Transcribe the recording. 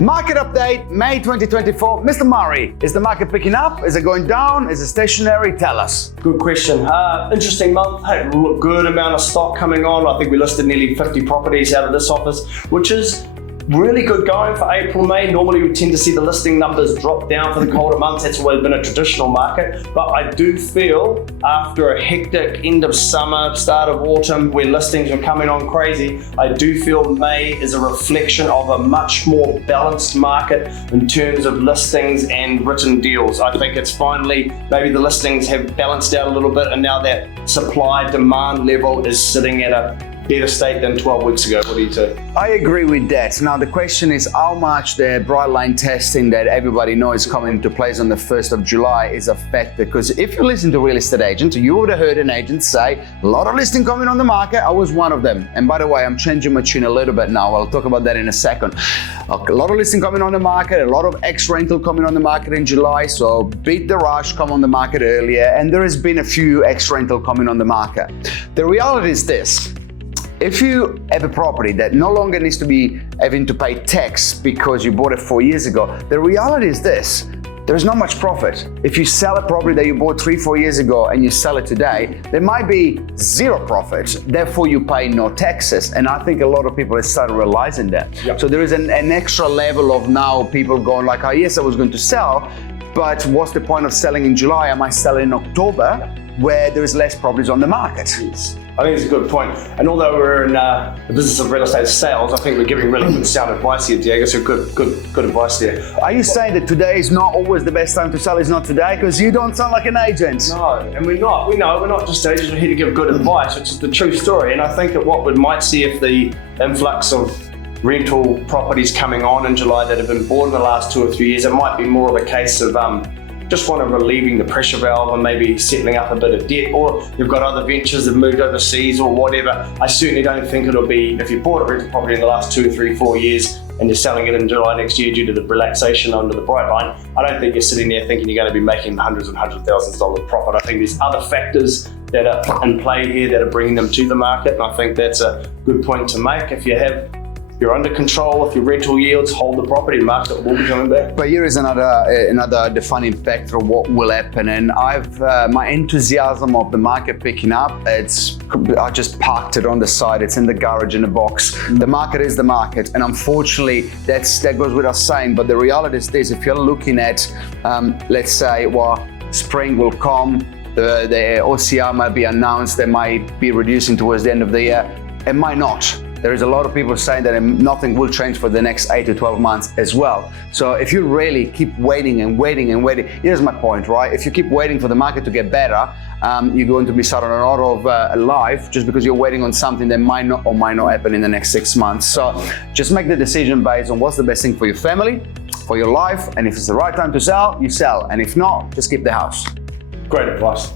Market update, May 2024. Mr. Murray, is the market picking up? Is it going down? Is it stationary? Tell us. Good question. Interesting month. Had a good amount of stock coming on. I think we listed nearly 50 properties out of this office, which is really good going for April, May. Normally we tend to see the listing numbers drop down for the colder months. That's always been a traditional market. But I do feel after a hectic end of summer, start of autumn, where listings are coming on crazy, I do feel May is a reflection of a much more balanced market in terms of listings and written deals. I think it's finally, maybe the listings have balanced out a little bit, and now that supply demand level is sitting at a better state than 12 weeks ago. What do you say? I agree with that. Now the question is how much the Brightline testing that everybody knows is coming into place on the 1st of July is affected. Because if you listen to real estate agents, you would have heard an agent say, a lot of listing coming on the market. I was one of them. And by the way, I'm changing my tune a little bit now. I'll talk about that in a second. A lot of listing coming on the market, a lot of ex-rental coming on the market in July. So beat the rush, come on the market earlier. And there has been a few ex-rental coming on the market. The reality is this. If you have a property that no longer needs to be having to pay tax because you bought it 4 years ago, the reality is this, there's not much profit. If you sell a property that you bought 3-4 years ago and you sell it today, there might be zero profit, therefore you pay no taxes. And I think a lot of people have started realizing that. Yep. So there is an extra level of now people going like, oh yes, I was going to sell, but what's the point of selling in July? I might sell it in October, where there is less properties on the market. Yes. I think it's a good point. And although we're in the business of real estate sales, I think we're giving really good sound advice here, Diego. So good advice there. Are you saying that today is not always the best time to sell? Is not today? Because you don't sound like an agent. No, and we're not. We know we're not just agents. We're here to give good advice, which is the true story. And I think that what we might see if the influx of rental properties coming on in July that have been bought in the last 2 or 3 years, it might be more of a case of just want to relieving the pressure valve and maybe settling up a bit of debt, or you've got other ventures that have moved overseas or whatever. I certainly don't think it'll be, if you bought a rental property in the last 2 or 3, 4 years and you're selling it in July next year due to the relaxation under the Brightline, I don't think you're sitting there thinking you're going to be making hundreds and hundreds of thousands of dollars profit. I think there's other factors that are in play here that are bringing them to the market, and I think that's a good point to make. If you're under control with your rental yields, hold the property, market will be coming back. But here is another defining factor of what will happen. And my enthusiasm of the market picking up, I just parked it on the side. It's in the garage in a box. The market is the market. And unfortunately, that goes without saying. But the reality is this, if you're looking at, let's say, well, spring will come, the OCR might be announced, they might be reducing towards the end of the year. It might not. There is a lot of people saying that nothing will change for the next 8 to 12 months as well. So if you really keep waiting and waiting and waiting, here's my point, right? If you keep waiting for the market to get better, you're going to miss out on a lot of life just because you're waiting on something that might not or might not happen in the next 6 months. So just make the decision based on what's the best thing for your family, for your life, and if it's the right time to sell, you sell. And if not, just keep the house. Great advice.